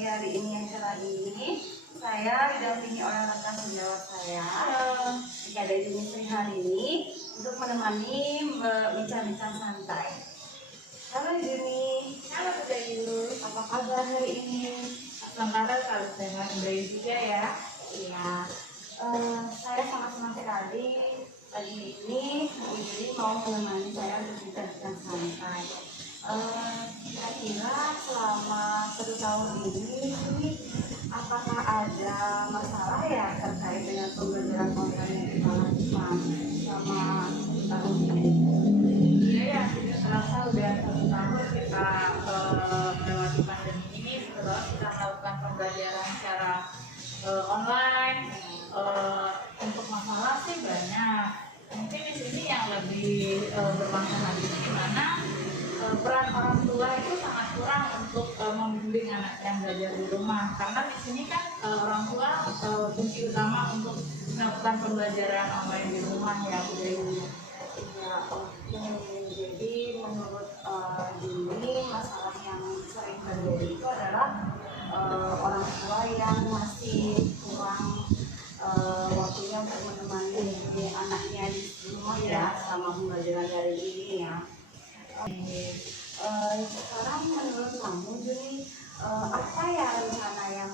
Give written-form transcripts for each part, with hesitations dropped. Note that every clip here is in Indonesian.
pagi hari ini yang cerah ini. Saya didampingi oleh rekan sejawat saya, Ika Sri hari ini untuk menemani bincang-bincang santai. Halo Juni, Halo Kak Dayu, apa kabar hari ini? sementara selalu sehat, Dayu juga ya. Iya, saya sangat senang sekali pagi ini Juni mau menemani saya untuk bincang-bincang santai. Kira-kira selama 1 tahun ini apakah ada masalah ya terkait dengan pembelajaran online yang kita lakukan selama tahun ini? Iya ya, tidak terasa udah 1 tahun kita melewati pandemi ini. Setelah kita melakukan pembelajaran secara online, untuk masalah sih banyak. Mungkin di sini yang lebih bermasalah di mana peran orang tua itu sangat kurang untuk membimbing anak yang belajar di rumah, karena di sini kan orang tua kunci utama untuk melakukan pembelajaran online di rumah ya Bu Dewi. Ya, oke. Jadi menurut Juni masalah yang sering terjadi itu adalah orang tua yang masih kurang waktunya untuk menemani anaknya di rumah ya selama pembelajaran dari ini ya. Sekarang menurut kamu Juni, apa ya rencana yang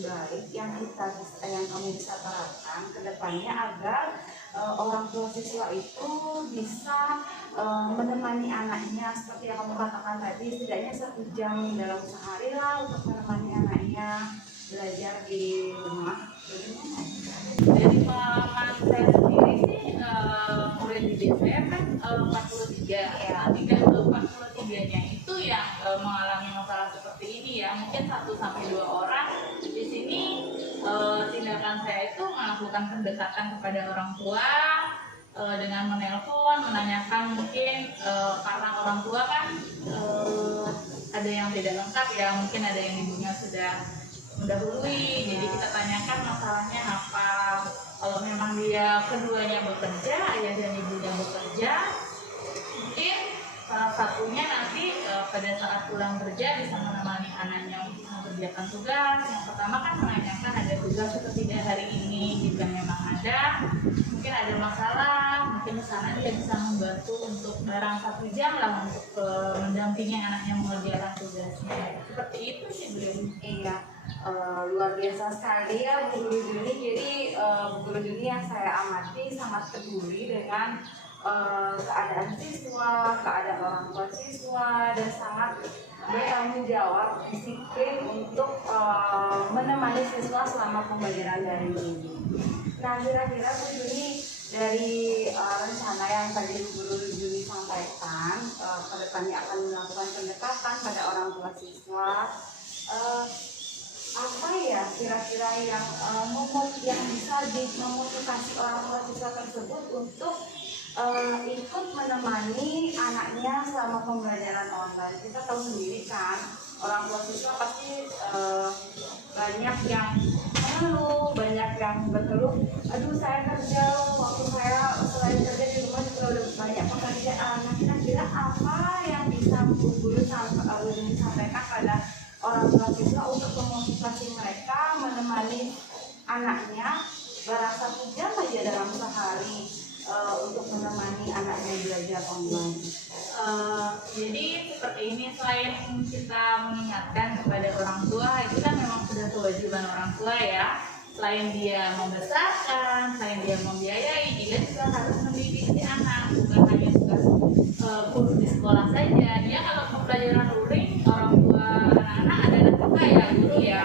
baik yang kamu bisa terapkan ke depannya agar orang tua siswa itu bisa menemani anaknya seperti yang kamu katakan tadi, setidaknya 1 jam dalam sehari lah untuk menemani anaknya belajar di rumah. Dari pengalaman saya sendiri sih, murid di DPR kan 43 ya, 43-nya itu yang mengalami masalah seperti ini ya, mungkin 1-2 orang. Di sini tindakan saya itu melakukan pendekatan kepada orang tua dengan menelpon, menanyakan mungkin karena orang tua kan ada yang tidak lengkap ya, mungkin ada yang ibunya sudah mendahului, jadi kita tanyakan masalahnya apa. Kalau memang dia keduanya bekerja, ayah dan ibunya bekerja, mungkin salah satunya nanti pada saat pulang kerja bisa menemani anaknya untuk mengerjakan tugas. Yang pertama kan menanyakan ada tugas atau tidak hari ini. Jika memang ada, mungkin ada masalah, mungkin di sana dia bisa membantu untuk barang 1 jam lah untuk mendampingi anaknya mengerjakan tugasnya. Seperti itu sih Bu. Iya, luar biasa sekali ya Bu Guru Juni. Jadi Bu Guru Juni yang saya amati sangat peduli dengan keadaan siswa, keadaan orang tua siswa, dan sangat bertanggung jawab, disiplin untuk menemani siswa selama pembelajaran daring ini. Nah, kira-kira Bu Juni dari rencana yang tadi Bu Guru Juni sampaikan, ke depannya akan melakukan pendekatan pada orang tua siswa. Apa ya kira-kira yang bisa memotivasi orang tua siswa tersebut untuk ikut menemani anaknya selama pembelajaran online? Kita tahu sendiri kan, orang tua siswa pasti banyak yang mengeluh, banyak yang berkeluh, aduh saya kerja, waktu saya selain kerja di rumah juga udah banyak pekerjaan. Nah, kira-kira apa yang bisa Bu Guru sampaikan pada orang tua siswa untuk memotivasi mereka menemani anaknya barang 1 jam aja dalam sehari untuk menemani anaknya belajar online? Jadi seperti ini, selain kita mengingatkan kepada orang tua, itu kan memang sudah kewajiban orang tua ya. Selain dia membesarkan, selain dia membiayai, dia juga harus mendidik si anak, bukan hanya tugas guru di sekolah saja. Dia kalau pembelajaran luring, orang tua anak-anak adalah juga ya guru ya.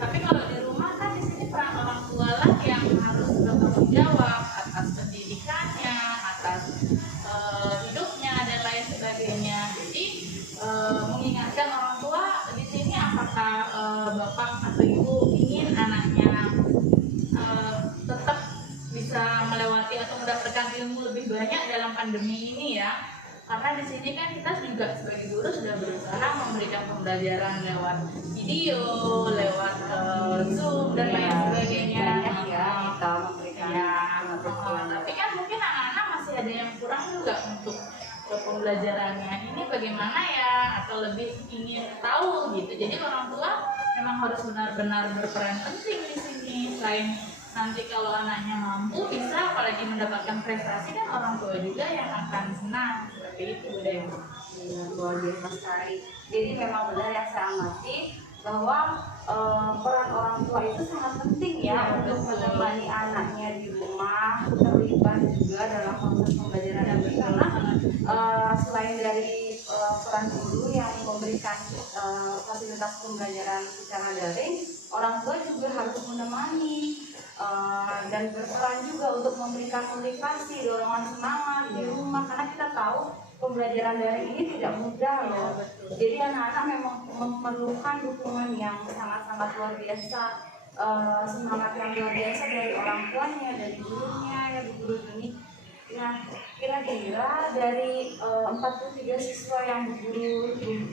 Tapi kalau di rumah kan di sini peran orang tua lah yang harus bertanggung jawab atas pendidikannya, atas hidupnya dan lain sebagainya. Jadi mengingatkan orang tua di sini, apakah bapak atau ibu ingin anaknya tetap bisa melewati atau mendapatkan ilmu lebih banyak dalam pandemi ini ya. Karena di sini kan kita juga sebagai guru sudah berusaha memberikan pembelajaran lewat video, lewat Zoom dan lain sebagainya. Banyak ya kita memberikan. Ya, tapi kan mungkin anak-anak masih ada yang kurang juga untuk pembelajarannya. Ini bagaimana ya? Atau lebih ingin tahu gitu. Jadi orang tua memang memang harus benar-benar berperan penting di sini. Selain nanti kalau anaknya mampu bisa apalagi mendapatkan prestasi, kan orang tua juga yang akan senang. Seperti itu budaya. Iya, luar biasa sekali. Jadi memang benar yang saya amati bahwa peran orang tua itu sangat penting ya, Iya, untuk betul. menemani anaknya di rumah, terlibat juga dalam proses pembelajaran dan karena selain dari peran guru yang memberikan fasilitas pembelajaran secara daring, orang tua juga harus menemani dan berperan juga untuk memberikan motivasi, dorongan semangat di rumah, karena kita tahu pembelajaran daring ini tidak mudah loh. Jadi anak-anak memang memerlukan dukungan yang sangat-sangat luar biasa, semangat yang luar biasa dari orang tuanya, dari gurunya, ya guru ini. Nah, kira-kira dari 43 siswa yang guru di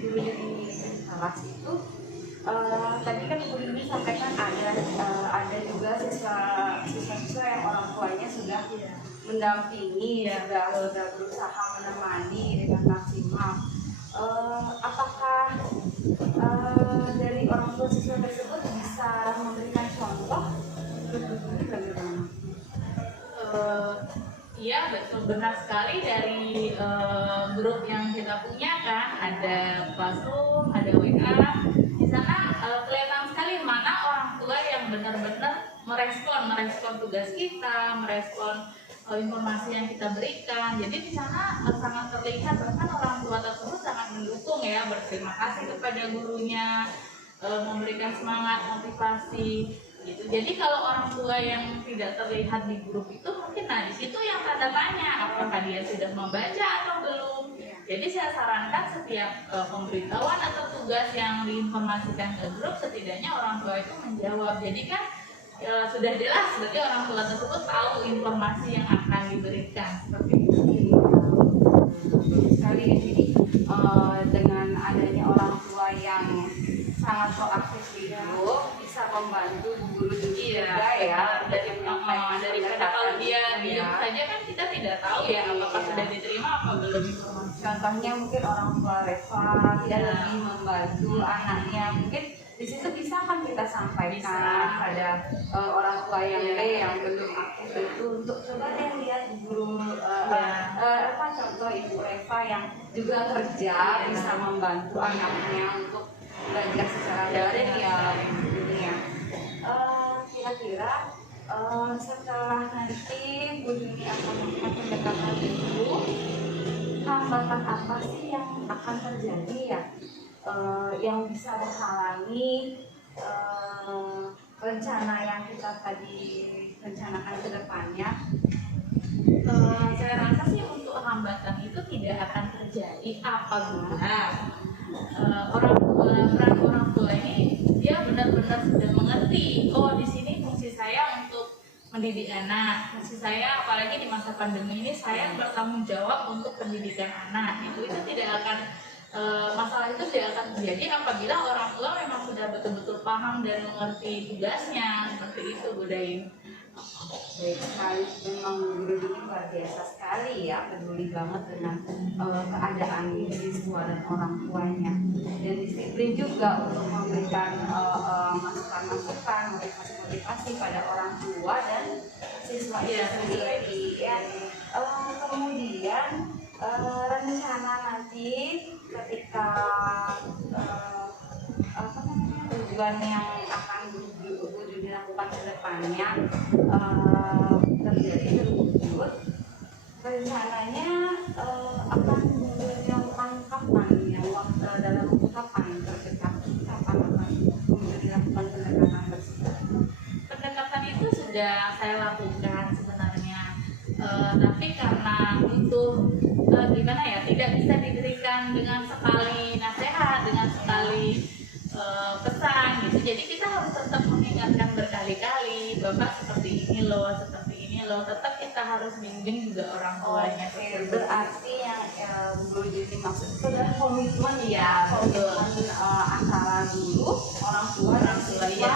kelas itu, tadi kan Bu Yuni sampaikan ada juga siswa yang orang tuanya sudah mendampingi, sudah berusaha menemani dengan maksimal. Apakah dari orang tua siswa tersebut bisa memberikan contoh? Menurut Bu Yuni bagaimana? Iya betul, benar sekali. Dari grup yang kita punya kan ada Classroom, ada WA. Di sana kelihatan sekali mana orang tua yang benar-benar merespon tugas kita, merespon informasi yang kita berikan. Jadi di sana sangat terlihat bahkan orang tua tersebut sangat mendukung ya, berterima kasih kepada gurunya, memberikan semangat, motivasi. Gitu. Jadi kalau orang tua yang tidak terlihat di grup itu mungkin di situ yang tanda tanya apakah dia sudah membaca atau belum. Jadi saya sarankan setiap pemberitahuan atau tugas yang diinformasikan ke grup setidaknya orang tua itu menjawab. Jadi kan sudah jelas berarti orang tua tersebut tahu informasi yang akan diberikan seperti itu. Bagus sekali ya. Jadi dengan adanya orang tua yang sangat proaktif di grup bisa membantu guru juga ya, daripada kalau dia diam saja kan kita tidak tahu ya apakah sudah diterima apa belum informasi. Contohnya mungkin orang tua Reva dia lebih membantu anaknya, mungkin di situ bisa kan kita sampaikan pada orang tua yang yang belum aktif itu untuk coba deh lihat guru contoh Ibu Reva yang juga kerja bisa membantu anaknya untuk belajar secara daring ya. Kira-kira setelah nanti Bu Yuni akan melakukan pendekatan itu, hambatan apa sih yang akan terjadi ya, yang bisa menghalangi rencana yang kita tadi rencanakan ke depannya? Saya rasa sih untuk hambatan itu tidak akan terjadi apabila peran orang tua ini dia benar-benar sudah mengerti, oh di sini fungsi saya untuk mendidik anak, fungsi saya apalagi di masa pandemi ini saya bertanggung jawab untuk pendidikan anak. Itu tidak akan masalah itu tidak akan terjadi apabila orang tua memang sudah betul-betul paham dan mengerti tugasnya. Seperti itu budaya. Baik sekali, memang guru ini luar biasa sekali ya, peduli banget dengan keadaan siswa dan orang tuanya, dan disiplin juga untuk memberikan masukan-masukan, motivasi pada orang tua dan siswa itu sendiri. Ya. Kemudian rencana nanti ketika tujuan yang akan dilakukan ke depannya terjadi terwujud, rencananya akan dilakukan kapan ya, dalam kapan terdekat, kapan akan dilakukan pendekatan tersebut? Pendekatan itu sudah saya lakukan sebenarnya, tapi karena butuh gimana ya, tidak bisa diberikan dengan sekali nasihat, dengan sekali pesan gitu. Jadi kita harus tetap mengingatkan berkali-kali, Bapak seperti ini loh, tetap kita harus bimbing juga orang tuanya. Berarti yang Bu Yuni maksud itu adalah komitmen ya, komitmen antara guru, orang tua dan siswa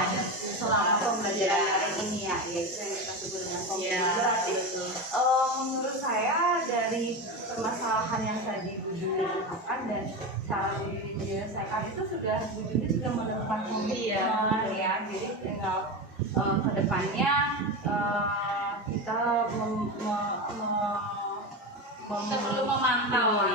selama pembelajaran daring ini ya, yaitu yang kita sebut dengan komitmen. Berarti menurut saya dari permasalahan yang tadi Bu Yuni ungkapkan dan cara Bu Yuni menyelesaikan itu Bu Yuni sudah menemukan komitmen tinggal kedepannya kita perlu memantau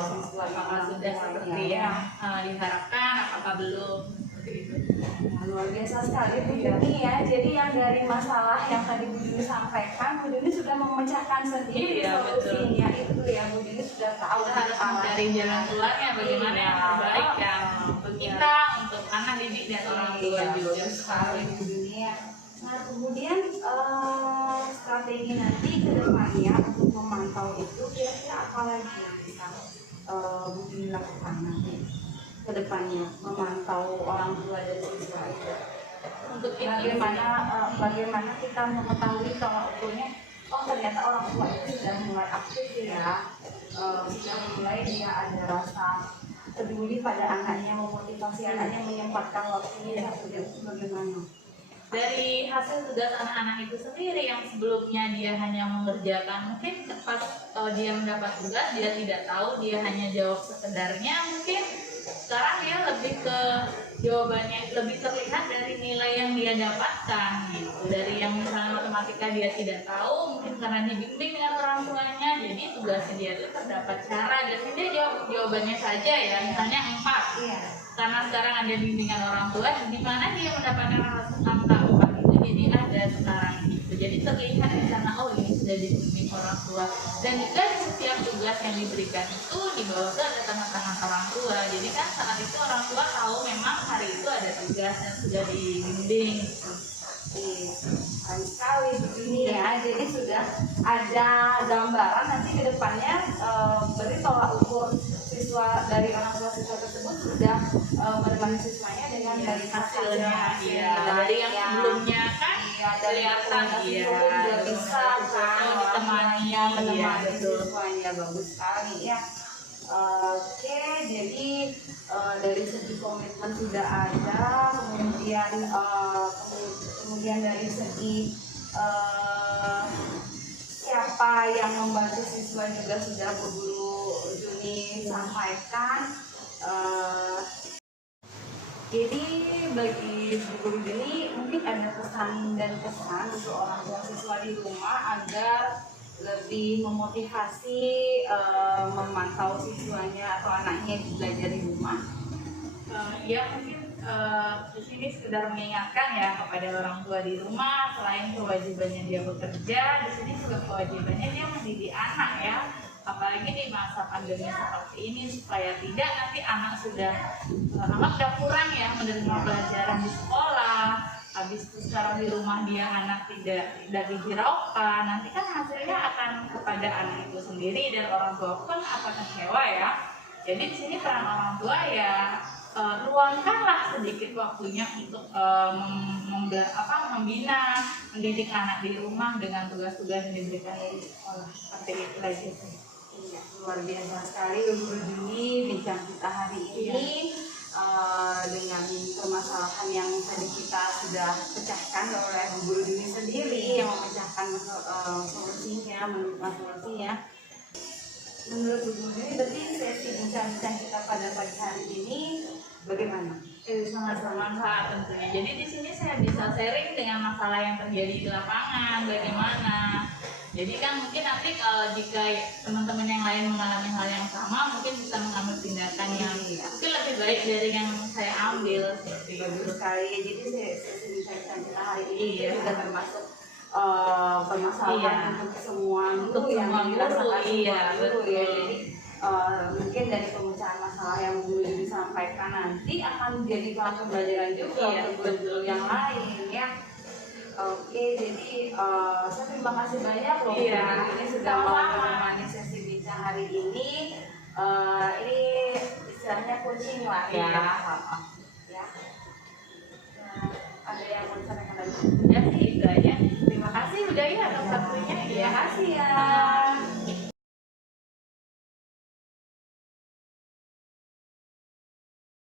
siswa apakah sudah seperti yang diharapkan, apakah belum, seperti itu. Nah, luar biasa sekali Bu Dini ya. Jadi yang dari masalah yang tadi Bu Dini sampaikan, Bu Dini sudah memecahkan sendiri solusinya. Itu ya, Bu Dini sudah tahu Harus mencari jalan keluarnya bagaimana yang terbaik ya untuk kita, untuk anak didik dan orang tua juga. Sekali Bu Dini ya. Nah kemudian strategi nanti ke depannya untuk memantau itu kira-kira apa lagi yang bisa Bu Dini lakukan nanti ke depannya memantau orang tua dan siswa itu? Untuk Bagaimana kita mengetahui kalau ukurnya ternyata orang tua itu sudah mulai aktif ya, sudah mulai dia ada rasa peduli pada anaknya, memotivasi anaknya menyempatkan waktunya, itu bagaimana? Dari hasil tugas anak-anak itu sendiri yang sebelumnya dia hanya mengerjakan, mungkin pas dia mendapat tugas dia tidak tahu, dia hanya jawab sekedarnya, mungkin sekarang dia lebih ke jawabannya lebih terlihat dari nilai yang dia dapatkan gitu. Dari yang misalnya matematika dia tidak tahu, mungkin karena dibimbing dengan orang tuanya, jadi tugasnya dia itu terdapat cara, jadi dia jawab jawabannya saja ya, misalnya 4. Iya. Karena sekarang ada bimbingan orang tua, di mana dia mendapatkan angka 4 itu jadi ada sekarang gitu. Jadi terlihat di sana, oh ini sudah dibimbing orang tua. Dan juga di setiap tugas yang diberikan itu di bawah itu ada tanda tangan orang tua. Jadi kan saat itu orang tua tahu memang hari itu ada tugas yang sudah dibimbing gitu. Keren sekali begini ya, jadi sudah ada gambaran nanti ke depannya berarti tolak ukur siswa dari orang tua siswa tersebut sudah menemani siswanya dengan dari Hasilnya, iya. dari Dari yang sebelumnya kan dari kelihatan, iya, juga bisa kan ditemani, menemani betul. siswanya, bagus sekali ya. Oke, jadi dari segi komitmen sudah ada, kemudian dari segi siapa yang membantu siswa juga sudah Bu Guru Juni sampaikan. Jadi bagi Bu Guru Juni mungkin ada pesan dan kesan untuk orang tua siswa di rumah agar lebih memotivasi memantau siswanya atau anaknya belajar di rumah. Ya mungkin di sini sekedar mengingatkan ya kepada orang tua di rumah, selain kewajibannya dia bekerja, di sini juga kewajibannya dia mendidik anak ya, apalagi di masa pandemi seperti ini, supaya tidak nanti anak sudah kurang ya menerima pelajaran di sekolah, habis itu sekarang di rumah dia anak tidak dihiraukan, nanti kan hasilnya akan kepada anak itu sendiri dan orang tua pun akan kecewa ya. Jadi di sini peran orang tua ya luangkanlah sedikit waktunya untuk membina, mendidik anak di rumah dengan tugas-tugas yang diberikan di sekolah. Seperti itu lagi sih. Iya, luar biasa sekali Bu Guru Juni bincang kita hari ini dengan permasalahan yang tadi kita sudah pecahkan oleh Bu Guru Juni sendiri yang memecahkan solusinya, menemukan solusinya. Menurut Bu Guru Juni, berarti sesi bincang-bincang kita pada pagi hari ini bagaimana? Sangat bermanfaat tentunya. Jadi di sini saya bisa sharing dengan masalah yang terjadi di lapangan, bagaimana. Jadi kan mungkin nanti kalau jika teman-teman yang lain mengalami hal yang sama, mungkin bisa mengambil tindakan yang mungkin lebih baik dari yang saya ambil. Bagus sekali. Jadi sesi bincang kita hari ini juga termasuk permasalahan untuk semua guru yang dirasakan guru ya. Jadi mungkin dari pemecahan masalah yang guru disampaikan nanti akan menjadi bahan pembelajaran juga untuk guru-guru yang lain ya. Oke, jadi saya terima kasih banyak loh ini sudah mau menemani sesi bincang hari ini. Ini istilahnya coaching lah ya. Ya. Ada yang mau disampaikan lagi? Ya sih itu aja. Terima kasih udah ya atas waktunya. Terima kasih ya.